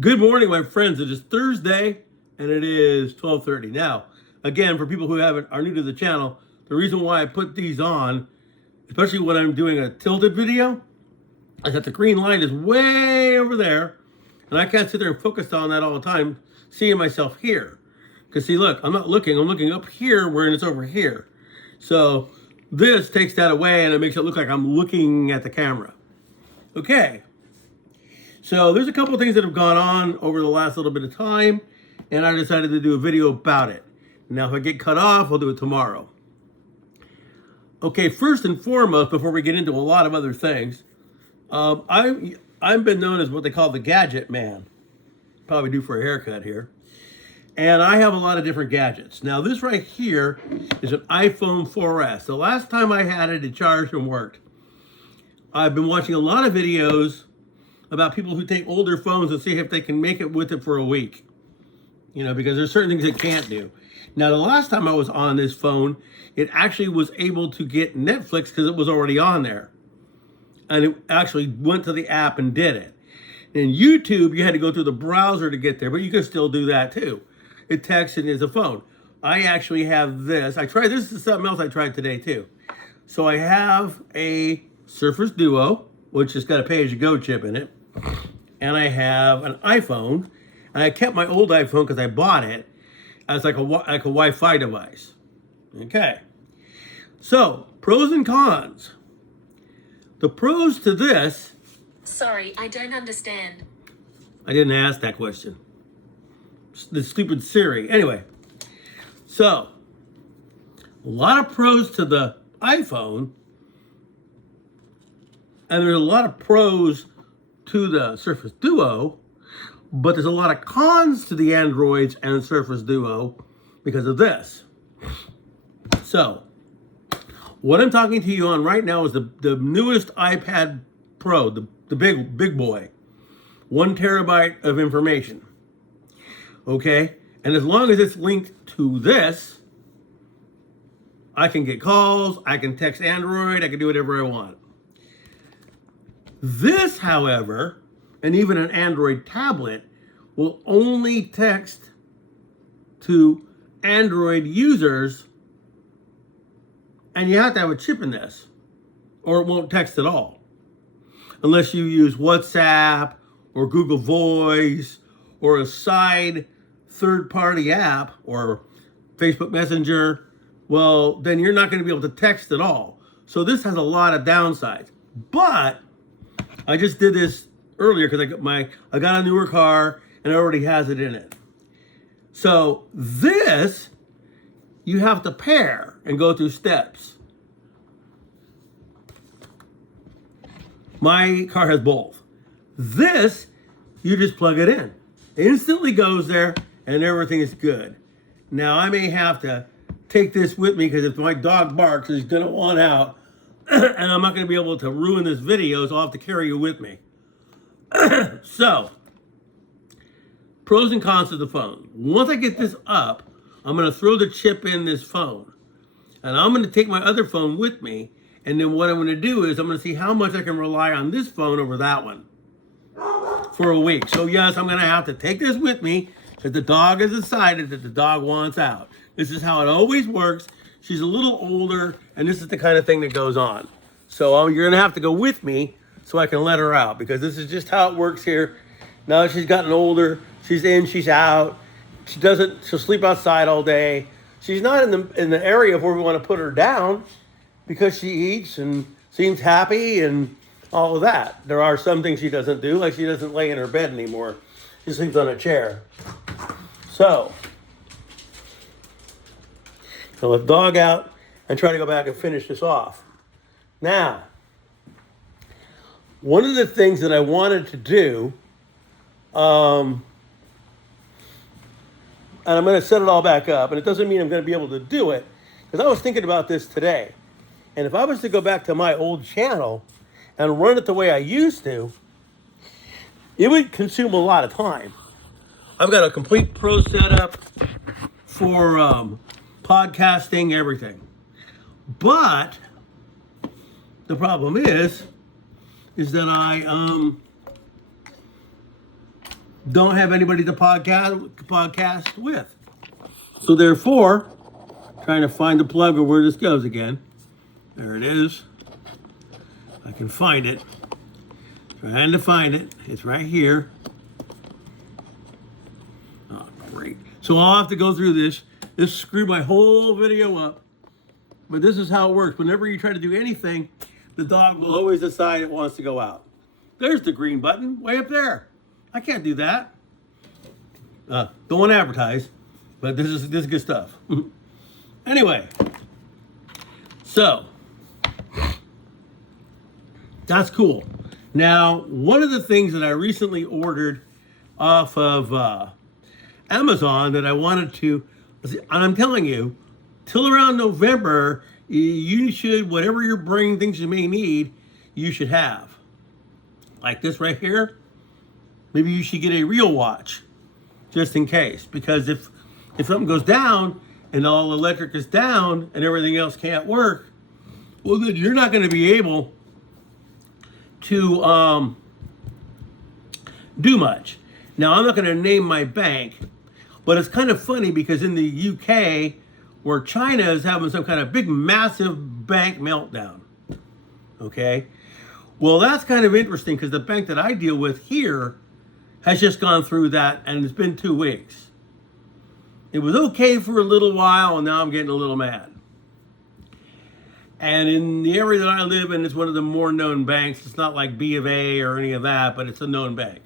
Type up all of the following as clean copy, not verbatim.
Good morning, my friends. It is Thursday, and it is 12:30. Now, again, for people who are new to the channel, the reason why I put these on, especially when I'm doing a tilted video, is that the green light is way over there, and I can't sit there and focus on that all the time, seeing myself here. Because see, look, I'm not looking. I'm looking up here where it's over here. So this takes that away, and it makes it look like I'm looking at the camera. Okay. So there's a couple of things that have gone on over the last little bit of time, and I decided to do a video about it. Now, if I get cut off, I'll do it tomorrow. Okay, first and foremost, before we get into a lot of other things, I've been known as what they call the gadget man. Probably due for a haircut here. And I have a lot of different gadgets. Now, this right here is an iPhone 4S. The last time I had it, it charged and worked. I've been watching a lot of videos about people who take older phones and see if they can make it with it for a week. You know, because there's certain things it can't do. Now, the last time I was on this phone, it actually was able to get Netflix because it was already on there. And it actually went to the app and did it. In YouTube, you had to go through the browser to get there, but you can still do that too. It texts and is a phone. I actually have this. This is something else I tried today too. So I have a Surface Duo, which has got a pay-as-you-go chip in it. And I have an iPhone, and I kept my old iPhone because I bought it as like a Wi-Fi device. Okay. So, pros and cons. The pros to this... Sorry, I don't understand. I didn't ask that question. The stupid Siri. Anyway. So, a lot of pros to the iPhone, and there's a lot of pros to the Surface Duo, but there's a lot of cons to the Androids and Surface Duo because of this. So, what I'm talking to you on right now is the newest iPad Pro, the big boy. 1 terabyte of information. Okay? And as long as it's linked to this, I can get calls, I can text Android, I can do whatever I want. This, however, and even an Android tablet, will only text to Android users, and you have to have a chip in this, or it won't text at all. Unless you use WhatsApp, or Google Voice, or a side third-party app, or Facebook Messenger, well, then you're not going to be able to text at all. So this has a lot of downsides. But I just did this earlier because I got a newer car and it already has it in it. So this, you have to pair and go through steps. My car has both. This, you just plug it in. It instantly goes there and everything is good. Now I may have to take this with me because if my dog barks, he's going to want out. And I'm not going to be able to ruin this video, so I'll have to carry you with me. So, pros and cons of the phone. Once I get this up, I'm going to throw the chip in this phone. And I'm going to take my other phone with me. And then what I'm going to do is I'm going to see how much I can rely on this phone over that one for a week. So yes, I'm going to have to take this with me because the dog has decided that the dog wants out. This is how it always works. She's a little older, and this is the kind of thing that goes on. So you're going to have to go with me so I can let her out, because this is just how it works here. Now that she's gotten older, she's in, she's out. She'll sleep outside all day. She's not in the area where we want to put her down because she eats and seems happy and all of that. There are some things she doesn't do, like she doesn't lay in her bed anymore. She sleeps on a chair. So, I'll let the dog out and try to go back and finish this off. Now, one of the things that I wanted to do, and I'm going to set it all back up, and it doesn't mean I'm going to be able to do it, because I was thinking about this today. And if I was to go back to my old channel and run it the way I used to, it would consume a lot of time. I've got a complete pro setup for podcasting, everything. But the problem is that don't have anybody to podcast with. So therefore, trying to find the plug or where this goes again. There it is. I can find it. Trying to find it. It's right here. Oh, great. So I'll have to go through this. This screwed my whole video up. But this is how it works. Whenever you try to do anything, the dog will always decide it wants to go out. There's the green button way up there. I can't do that. Don't want to advertise, but this is good stuff. Anyway, so that's cool. Now, one of the things that I recently ordered off of Amazon that I wanted to, and I'm telling you, till around November, you should, whatever your brain thinks you may need, you should have. Like this right here. Maybe you should get a real watch, just in case. Because if something goes down and all electric is down and everything else can't work, well, then you're not going to be able to do much. Now, I'm not going to name my bank, but it's kind of funny because in the UK, where China is having some kind of big, massive bank meltdown, okay? Well, that's kind of interesting because the bank that I deal with here has just gone through that, and it's been 2 weeks. It was okay for a little while, and now I'm getting a little mad. And in the area that I live in, it's one of the more known banks. It's not like B of A or any of that, but it's a known bank.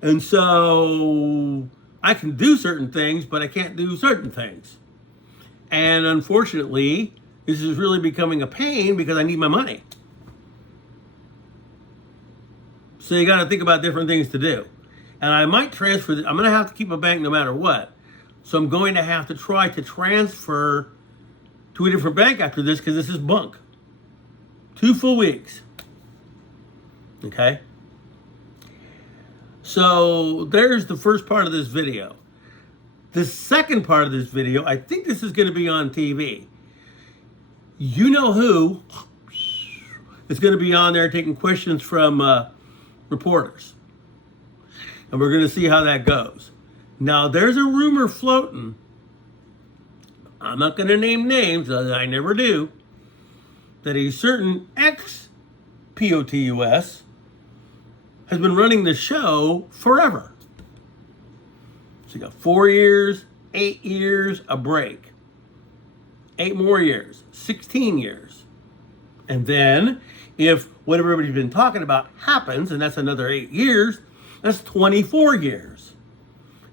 And so I can do certain things, but I can't do certain things. And unfortunately, this is really becoming a pain because I need my money. So you got to think about different things to do. And I might transfer, I'm going to have to keep a bank no matter what. So I'm going to have to try to transfer to a different bank after this because this is bunk. 2 full weeks. Okay? So there's the first part of this video. The second part of this video, I think this is going to be on TV. You know who is going to be on there taking questions from reporters. And we're going to see how that goes. Now, there's a rumor floating. I'm not going to name names, as I never do, that a certain ex-POTUS has been running the show forever. So you got 4 years, 8 years, a break. 8 more years, 16 years. And then, if what everybody's been talking about happens, and that's another 8 years, that's 24 years.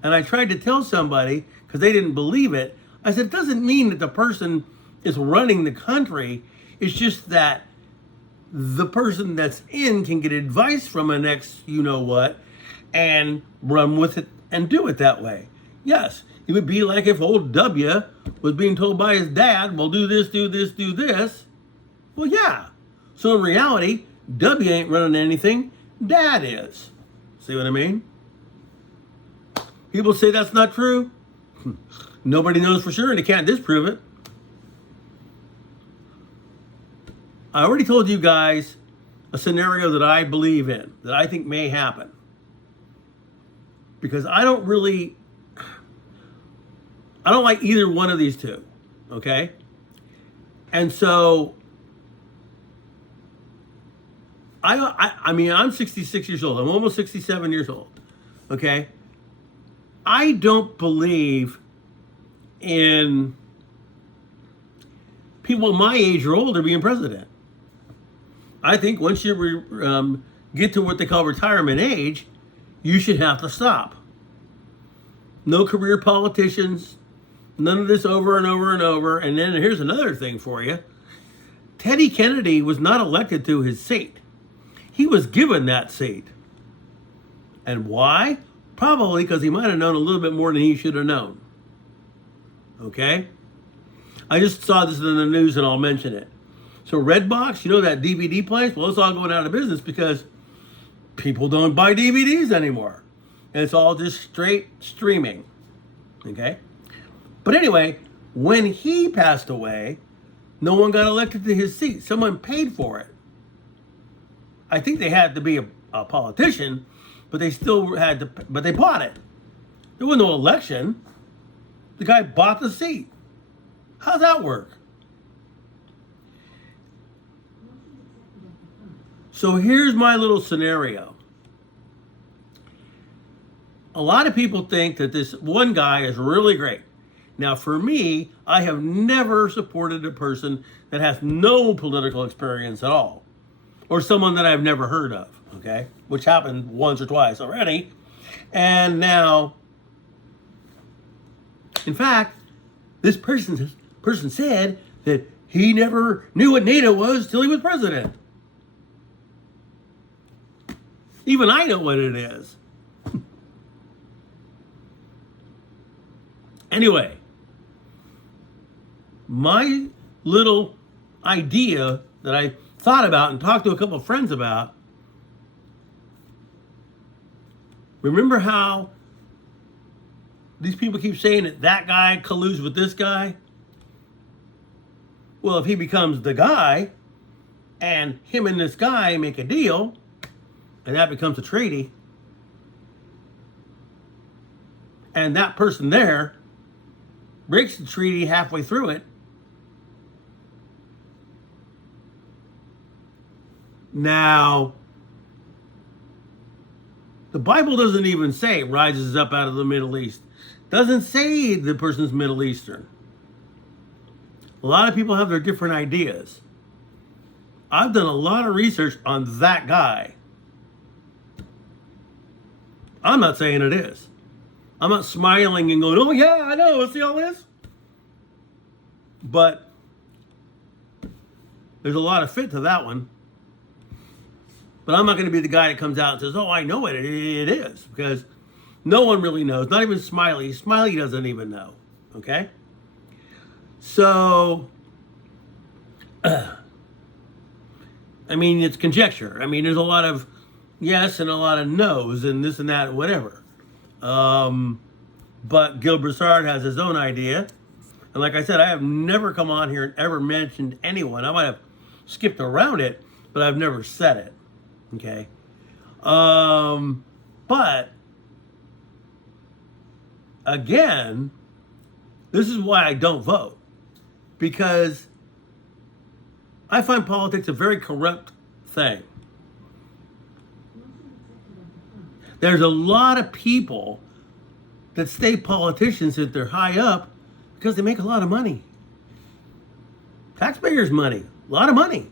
And I tried to tell somebody, because they didn't believe it, I said, it doesn't mean that the person is running the country. It's just that the person that's in can get advice from an ex-you-know-what and run with it and do it that way. Yes, it would be like if old W was being told by his dad, well, do this, do this, do this. Well, yeah. So in reality, W ain't running anything. Dad is. See what I mean? People say that's not true. Nobody knows for sure and they can't disprove it. I already told you guys a scenario that I believe in, that I think may happen. Because I don't like either one of these two, okay? And so, I mean, I'm 66 years old. I'm almost 67 years old, okay? I don't believe in people my age or older being president. I think once you get to what they call retirement age, you should have to stop. No career politicians, none of this over and over and over. And then here's another thing for you. Teddy Kennedy was not elected to his seat. He was given that seat. And why? Probably because he might have known a little bit more than he should have known. Okay? I just saw this in the news and I'll mention it. So Redbox, you know that DVD place? Well, it's all going out of business because people don't buy DVDs anymore. And it's all just straight streaming. Okay? But anyway, when he passed away, no one got elected to his seat. Someone paid for it. I think they had to be a politician, but they still had to, but they bought it. There was no election. The guy bought the seat. How's that work? So here's my little scenario. A lot of people think that this one guy is really great. Now, for me, I have never supported a person that has no political experience at all, or someone that I've never heard of, okay? Which happened once or twice already. And now, in fact, this person said that he never knew what NATO was till he was president. Even I know what it is. Anyway, my little idea that I thought about and talked to a couple of friends about, remember how these people keep saying that that guy colludes with this guy? Well, if he becomes the guy and him and this guy make a deal and that becomes a treaty, and that person there breaks the treaty halfway through it, now the Bible doesn't even say rises up out of the Middle East. Doesn't say the person's Middle Eastern. A lot of people have their different ideas. I've done a lot of research on that guy. I'm not saying it is. I'm not smiling and going, oh yeah, I know, let's see all this. But there's a lot of fit to that one. But I'm not going to be the guy that comes out and says, oh, I know it is. Because no one really knows. Not even Smiley. Smiley doesn't even know. Okay? So, I mean, it's conjecture. I mean, there's a lot of yes and a lot of no's and this and that, whatever. But Gil Broussard has his own idea. And like I said, I have never come on here and ever mentioned anyone. I might have skipped around it, but I've never said it. Okay? But, again, this is why I don't vote. Because I find politics a very corrupt thing. There's a lot of people that stay politicians if they're high up because they make a lot of money. Taxpayers' money, a lot of money.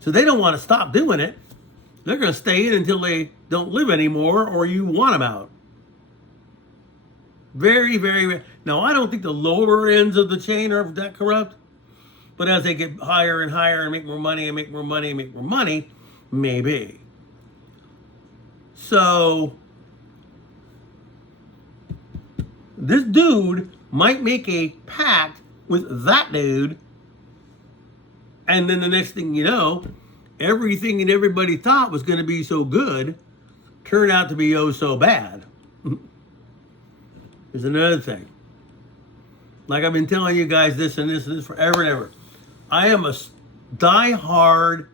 So they don't want to stop doing it. They're going to stay in until they don't live anymore or you want them out. Very, very. Now, I don't think the lower ends of the chain are that corrupt. But as they get higher and higher and make more money and make more money and make more money, maybe. So, this dude might make a pact with that dude, and then the next thing you know, everything that everybody thought was going to be so good turned out to be oh so bad. There's another thing. Like I've been telling you guys this and this and this forever and ever. I am a die-hard,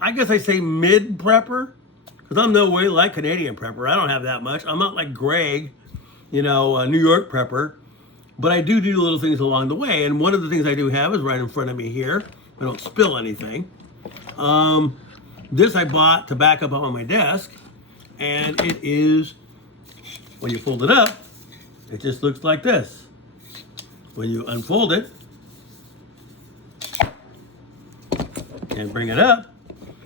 I guess I say mid-prepper, because I'm no way like Canadian prepper. I don't have that much. I'm not like Greg, you know, a New York prepper. But I do little things along the way. And one of the things I do have is right in front of me here. I don't spill anything. This I bought to back up on my desk. And it is, when you fold it up, it just looks like this. When you unfold it and bring it up,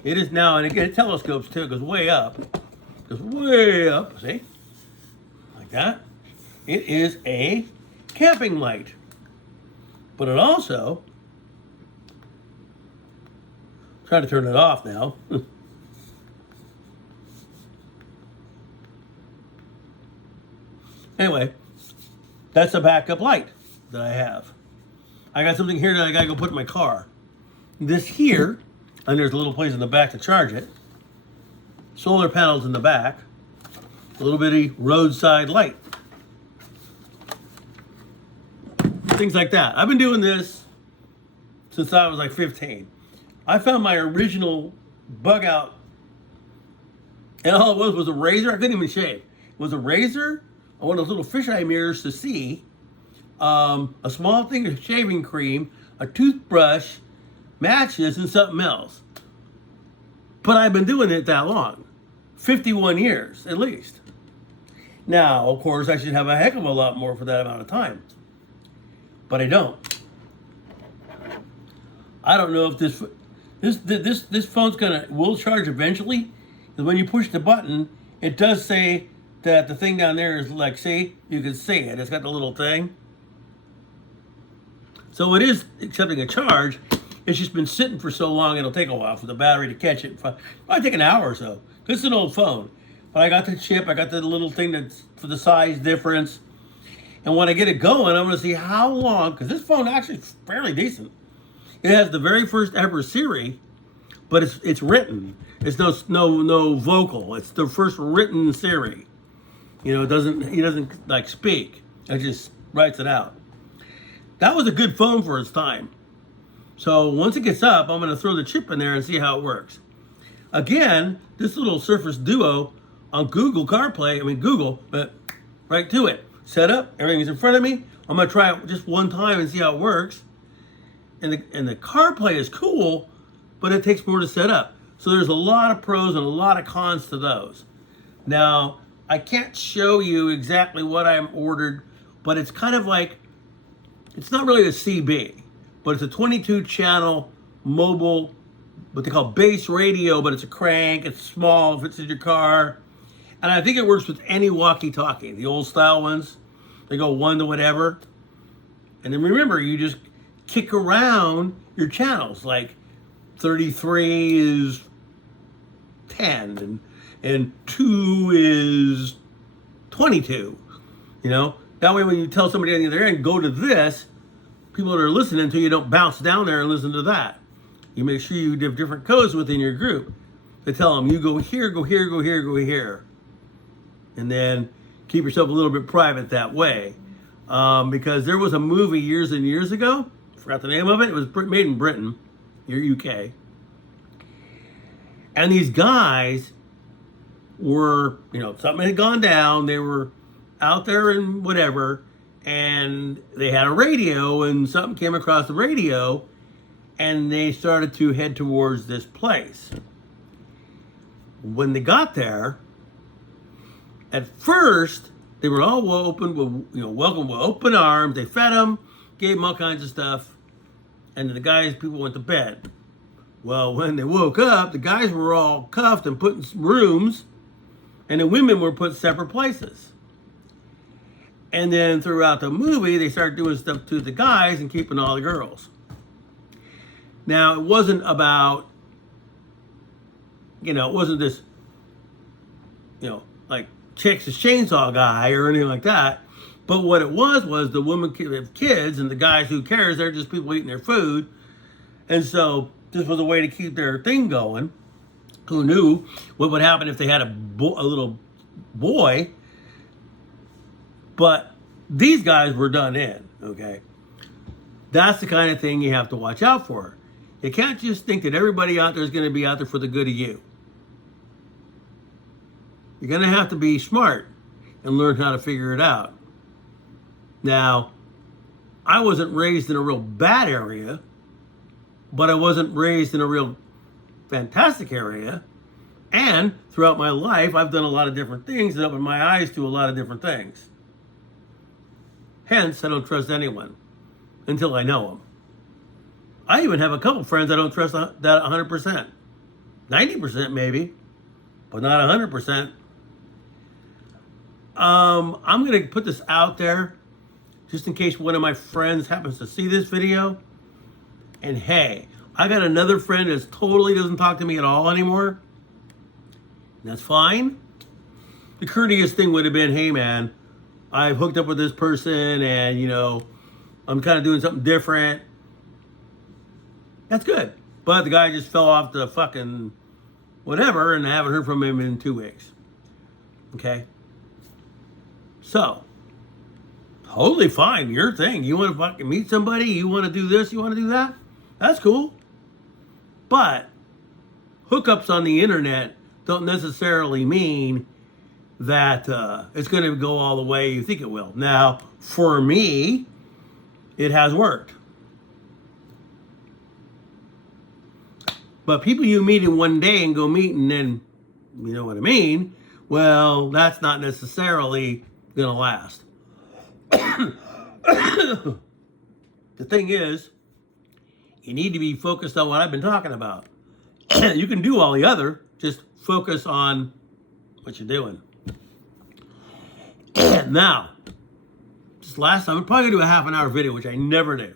it is now, and again, it telescopes too. It goes way up. It goes way up, see? Like that. It is a camping light. But it also, I'm trying to turn it off now. Anyway, that's a backup light that I have. I got something here that I gotta go put in my car. This here, and there's a little place in the back to charge it. Solar panels in the back. A little bitty roadside light. Things like that. I've been doing this since I was like 15. I found my original bug out. And all it was a razor. I couldn't even shave. It was a razor, one of those little fisheye mirrors to see, a small thing of shaving cream, a toothbrush, matches, and something else. But I've been doing it that long. 51 years, at least. Now, of course, I should have a heck of a lot more for that amount of time. But I don't. I don't know if this phone's will charge eventually. Because when you push the button, it does say that the thing down there is like, see, you can see it. It's got the little thing. So it is accepting a charge. It's just been sitting for so long, it'll take a while for the battery to catch it. Probably take an hour or so. It's an old phone. But I got the chip, I got the little thing that's for the size difference. And when I get it going, I'm going to see how long, because this phone actually is fairly decent. It has the very first ever Siri, but it's written. It's no vocal. It's the first written Siri. You know, he doesn't like speak. It just writes it out. That was a good phone for its time. So once it gets up, I'm going to throw the chip in there and see how it works. Again, this little Surface Duo on Google CarPlay, but right to it. Set up, everything's in front of me. I'm going to try it just one time and see how it works. And the CarPlay is cool, but it takes more to set up. So there's a lot of pros and a lot of cons to those. Now, I can't show you exactly what I'm ordered, but it's kind of like, it's not really a CB, but it's a 22 channel mobile, what they call base radio, but it's a crank, it's small, it fits in your car. And I think it works with any walkie-talkie, the old style ones. They go one to whatever. And then remember, you just kick around your channels, like 33 is 10 and 2 is 22. You know, that way when you tell somebody on the other end, go to this, people that are listening to you don't bounce down there and listen to that. You make sure you give different codes within your group to tell them, you go here, go here, go here, go here. And then keep yourself a little bit private that way. Because there was a movie years and years ago, I forgot the name of it, it was made in Britain, or UK. And these guys were, something had gone down, they were out there and whatever, and they had a radio, and something came across the radio, and they started to head towards this place. When they got there, at first, they were all welcome with open arms. They fed them, gave them all kinds of stuff, and the people went to bed. Well, when they woke up, the guys were all cuffed and put in rooms, and the women were put separate places. And then throughout the movie, they started doing stuff to the guys and keeping all the girls. Now, it wasn't about, it wasn't this, like Texas Chainsaw Guy or anything like that. But what it was the women have kids, and the guys, who cares, they're just people eating their food. And so this was a way to keep their thing going. Who knew what would happen if they had a little boy? But these guys were done in, okay? That's the kind of thing you have to watch out for. You can't just think that everybody out there is going to be out there for the good of you. You're going to have to be smart and learn how to figure it out. Now, I wasn't raised in a real bad area, but I wasn't raised in a real fantastic area. And throughout my life, I've done a lot of different things that opened my eyes to a lot of different things. Hence, I don't trust anyone until I know them. I even have a couple friends I don't trust that 100%. 90% maybe, but not 100%. I'm going to put this out there just in case one of my friends happens to see this video. And hey, I got another friend that totally doesn't talk to me at all anymore. That's fine. The courteous thing would have been, hey man, I've hooked up with this person and, I'm kind of doing something different. That's good. But the guy just fell off the fucking whatever, and I haven't heard from him in 2 weeks. Okay? So, totally fine. Your thing. You want to fucking meet somebody? You want to do this? You want to do that? That's cool. But, hookups on the internet don't necessarily mean that it's going to go all the way you think it will. Now, for me, it has worked. But people you meet in one day and go meet and then, you know what I mean? Well, that's not necessarily going to last. The thing is, you need to be focused on what I've been talking about. You can do all the other, just focus on what you're doing. Now, this last time, I'm probably going to do a half-an-hour video, which I never do.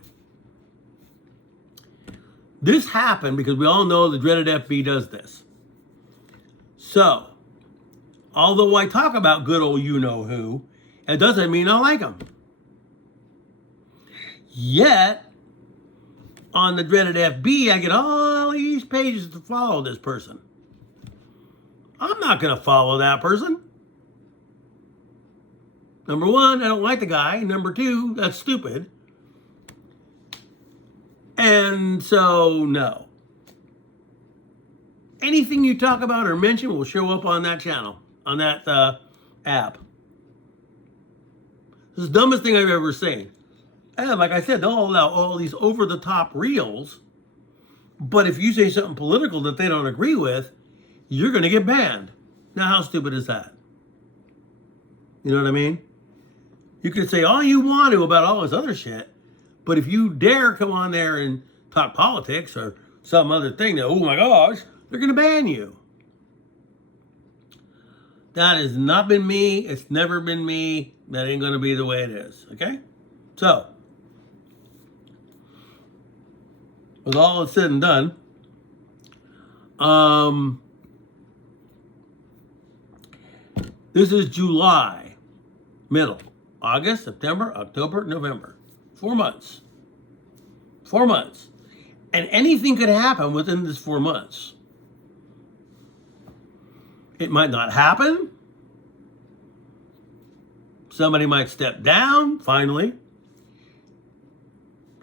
This happened because we all know the dreaded FB does this. So, although I talk about good old you-know-who, it doesn't mean I like them. Yet, on the dreaded FB, I get all these pages to follow this person. I'm not going to follow that person. Number one, I don't like the guy. Number two, that's stupid. And so, no. Anything you talk about or mention will show up on that channel, on that app. This is the dumbest thing I've ever seen. And like I said, they'll allow all these over-the-top reels. But if you say something political that they don't agree with, you're going to get banned. Now, how stupid is that? You know what I mean? You can say all you want to about all this other shit, but if you dare come on there and talk politics or some other thing that, oh my gosh, they're going to ban you. That has not been me. It's never been me. That ain't going to be the way it is. Okay? So, with all that's said and done, this is July, middle. August, September, October, November. 4 months. 4 months. And anything could happen within this 4 months. It might not happen. Somebody might step down, finally.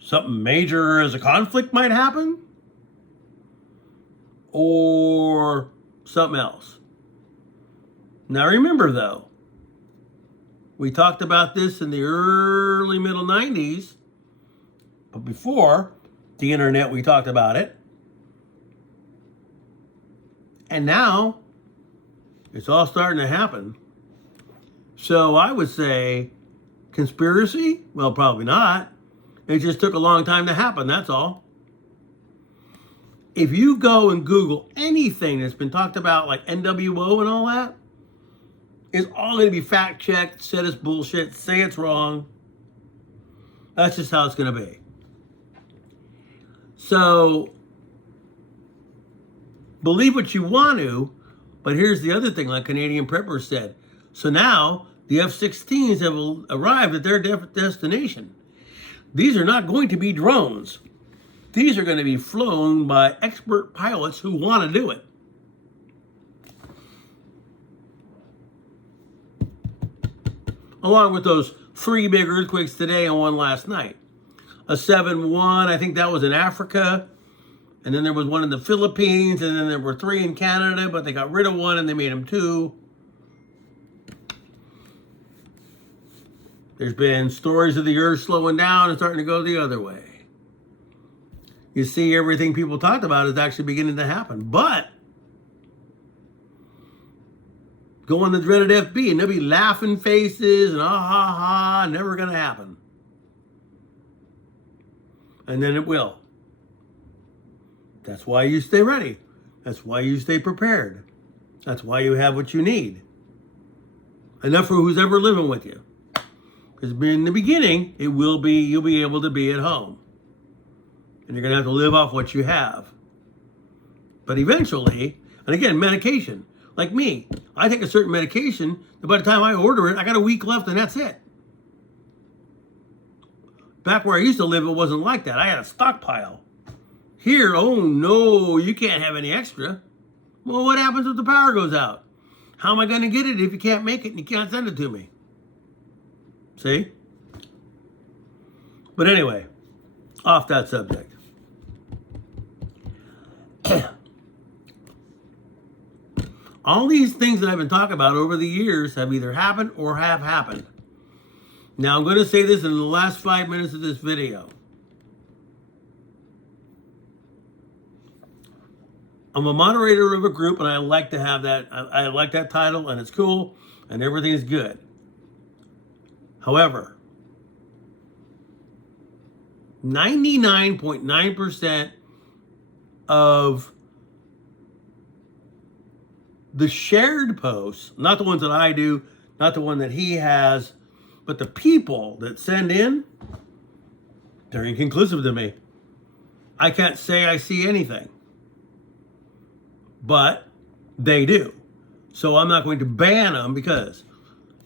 Something major as a conflict might happen. Or something else. Now remember though, we talked about this in the early middle 90s, but before the internet we talked about it. And now it's all starting to happen. So I would say conspiracy? Well, probably not. It just took a long time to happen, that's all. If you go and Google anything that's been talked about, like NWO and all that, it's all going to be fact-checked, said it's bullshit, say it's wrong. That's just how it's going to be. So, believe what you want to, but here's the other thing, like Canadian Prepper said. So now, the F-16s have arrived at their destination. These are not going to be drones. These are going to be flown by expert pilots who want to do it. Along with those 3 big earthquakes today and one last night. A 7.1, I think that was in Africa. And then there was one in the Philippines. And then there were 3 in Canada, but they got rid of one and they made them 2. There's been stories of the earth slowing down and starting to go the other way. You see, everything people talked about is actually beginning to happen. But go on the dreaded FB and there'll be laughing faces and ah ha ha, never gonna happen. And then it will. That's why you stay ready. That's why you stay prepared. That's why you have what you need. Enough for who's ever living with you. Because in the beginning, you'll be able to be at home. And you're gonna have to live off what you have. But eventually, and again, medication. Like me, I take a certain medication, and by the time I order it, I got a week left and that's it. Back where I used to live, it wasn't like that. I had a stockpile. Here, oh no, you can't have any extra. Well, what happens if the power goes out? How am I going to get it if you can't make it and you can't send it to me? See? But anyway, off that subject. All these things that I've been talking about over the years have either happened or have happened. Now, I'm going to say this in the last 5 minutes of this video. I'm a moderator of a group, and I like to have that. I like that title, and it's cool, and everything's good. However, 99.9% of the shared posts, not the ones that I do, not the one that he has, but the people that send in, they're inconclusive to me. I can't say I see anything, but they do. So I'm not going to ban them because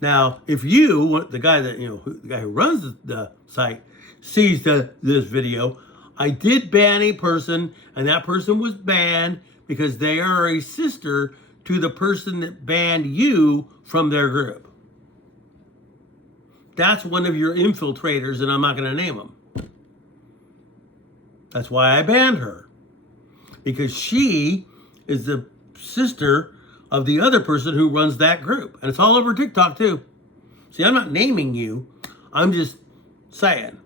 now, if you, the guy that, the guy who runs the site, sees this video, I did ban a person, and that person was banned because they are a sister to the person that banned you from their group. That's one of your infiltrators, and I'm not going to name them. That's why I banned her. Because she is the sister of the other person who runs that group. And it's all over TikTok, too. See, I'm not naming you. I'm just saying.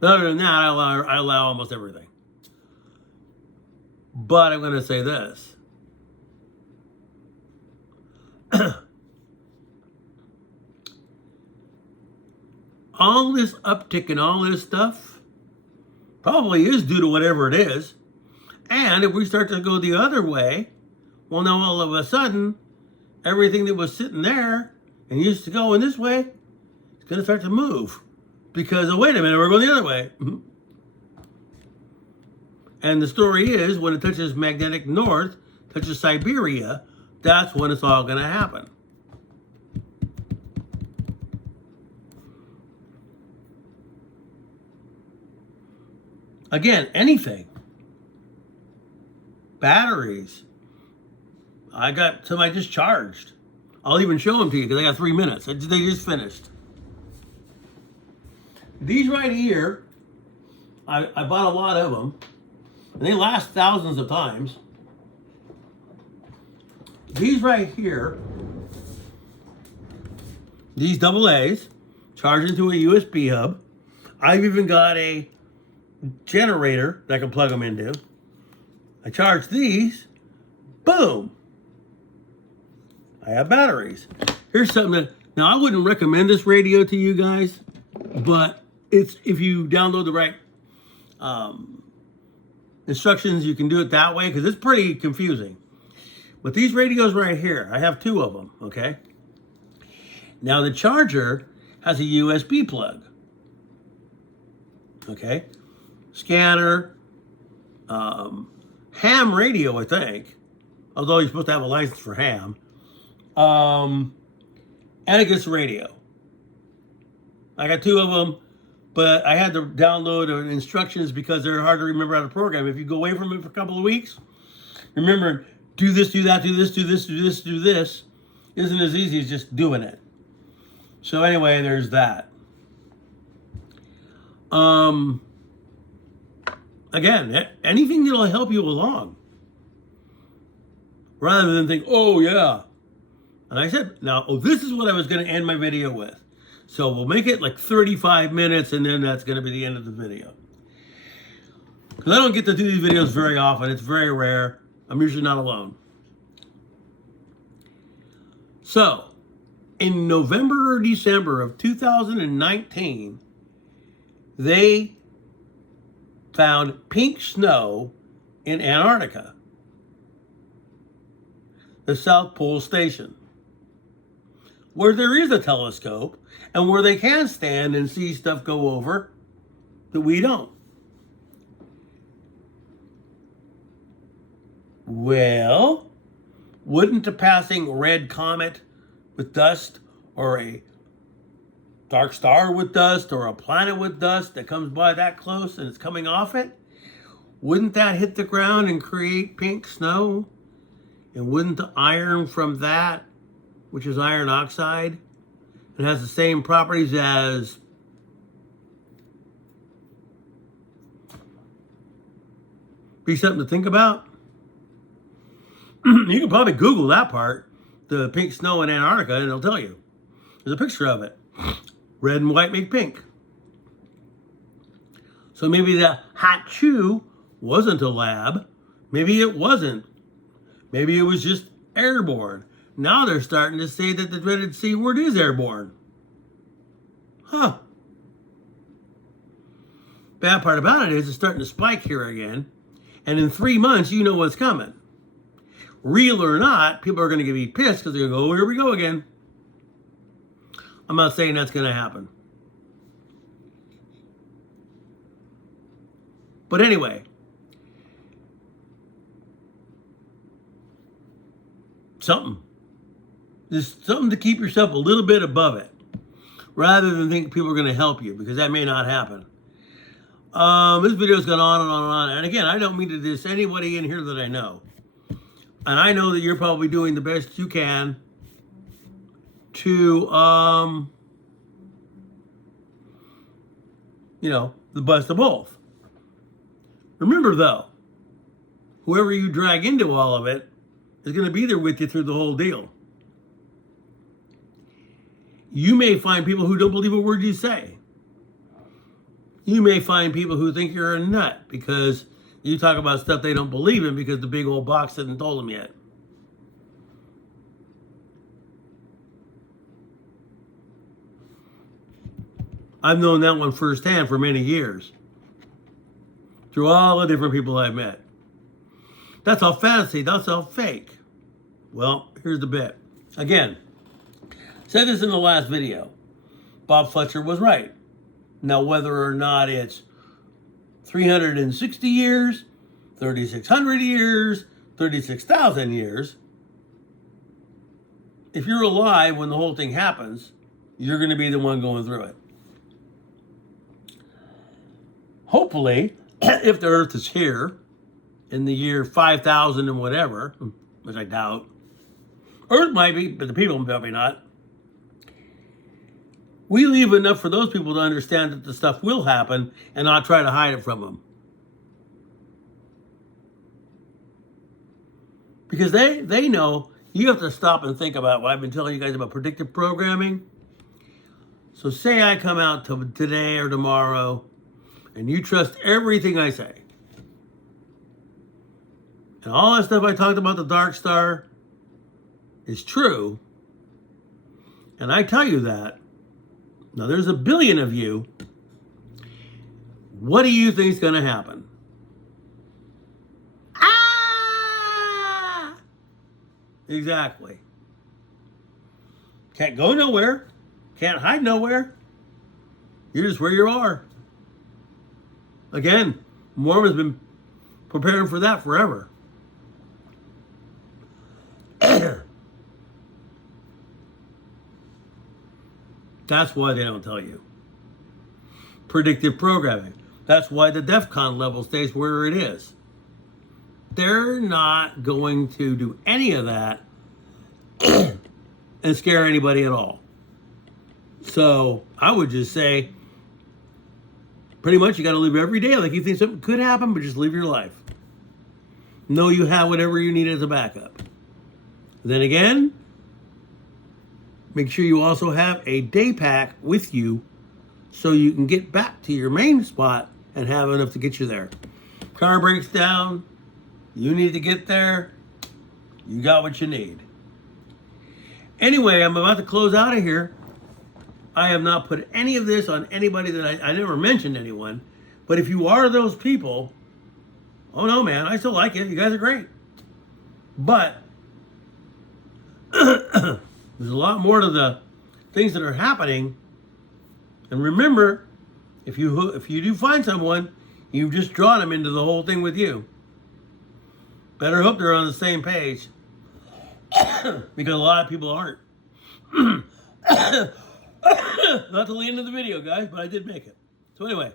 But other than that, I allow almost everything. But I'm going to say this. All this uptick and all this stuff probably is due to whatever it is. And if we start to go the other way, well, now all of a sudden, everything that was sitting there and used to go in this way, it's going to start to move. Because, oh, wait a minute, we're going the other way. And the story is, when it touches magnetic north, touches Siberia, that's when it's all going to happen. Again, anything. Batteries. I got some I just charged. I'll even show them to you because I got 3 minutes. They just finished. These right here, I bought a lot of them. And they last thousands of times. These right here, these AA's, charge into a USB hub. I've even got a generator that I can plug them into. I charge these, boom. I have batteries. Here's something that, now I wouldn't recommend this radio to you guys, but it's, if you download the right instructions, you can do it that way because it's pretty confusing. But these radios right here, I have 2 of them, okay? Now the charger has a USB plug, okay? Scanner, ham radio, I think, although you're supposed to have a license for ham, and it gets radio. I got 2 of them, but I had to download instructions because they're hard to remember how to program. If you go away from it for a couple of weeks, remember, do this, do that, do this, do this, do this, do this, isn't as easy as just doing it. So anyway, there's that. Again, anything that'll help you along. Rather than think, oh yeah. And I said, now, this is what I was going to end my video with. So we'll make it like 35 minutes and then that's going to be the end of the video. Because I don't get to do these videos very often. It's very rare. I'm usually not alone. So, in November or December of 2019, they found pink snow in Antarctica, the South Pole Station, where there is a telescope and where they can stand and see stuff go over that we don't. Well, wouldn't a passing red comet with dust, or a dark star with dust, or a planet with dust that comes by that close and it's coming off it, wouldn't that hit the ground and create pink snow? And wouldn't the iron from that, which is iron oxide, it has the same properties as be something to think about. You can probably Google that part, the pink snow in Antarctica, and it'll tell you. There's a picture of it. Red and white make pink. So maybe the hot chew wasn't a lab. Maybe it wasn't. Maybe it was just airborne. Now they're starting to say that the dreaded C word is airborne. Huh. Bad part about it is it's starting to spike here again. And in 3 months, you know what's coming. Real or not, people are going to be pissed because they're going to go, oh, here we go again. I'm not saying that's going to happen. But anyway, something. Just something to keep yourself a little bit above it, rather than think people are going to help you, because that may not happen. This video's gone on and on and on. And again, I don't mean to diss anybody in here that I know. And I know that you're probably doing the best you can to, the best of both. Remember, though, whoever you drag into all of it is going to be there with you through the whole deal. You may find people who don't believe a word you say. You may find people who think you're a nut because you talk about stuff they don't believe in because the big old box hasn't told them yet. I've known that one firsthand for many years. Through all the different people I've met. That's all fantasy. That's all fake. Well, here's the bit. Again, said this in the last video. Bob Fletcher was right. Now, whether or not it's 360 years, 3,600 years, 36,000 years, if you're alive when the whole thing happens, you're going to be the one going through it. Hopefully, if the Earth is here in the year 5,000 and whatever, which I doubt, Earth might be, but the people probably not. We leave enough for those people to understand that the stuff will happen and not try to hide it from them. Because they know you have to stop and think about what I've been telling you guys about predictive programming. So say I come out today or tomorrow and you trust everything I say. And all that stuff I talked about the Dark Star is true. And I tell you that. Now, there's a billion of you. What do you think is going to happen? Ah! Exactly. Can't go nowhere. Can't hide nowhere. You're just where you are. Again, Mormon's been preparing for that forever. That's why they don't tell you. Predictive programming. That's why the DEF CON level stays where it is. They're not going to do any of that and scare anybody at all. So I would just say, pretty much you got to live every day like you think something could happen, but just live your life. Know you have whatever you need as a backup. Then again, make sure you also have a day pack with you so you can get back to your main spot and have enough to get you there. Car breaks down, you need to get there, you got what you need. Anyway, I'm about to close out of here. I have not put any of this on anybody that I never mentioned anyone. But if you are those people, oh no, man, I still like it. You guys are great. But there's a lot more to the things that are happening. And remember, if you do find someone, you've just drawn them into the whole thing with you. Better hope they're on the same page. Because a lot of people aren't. Not till the end of the video, guys, but I did make it. So anyway,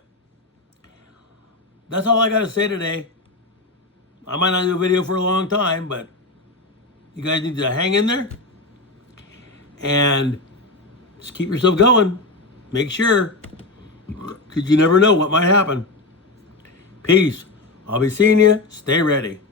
that's all I got to say today. I might not do a video for a long time, but you guys need to hang in there. And just keep yourself going. Make sure, because you never know what might happen. Peace. I'll be seeing you. Stay ready.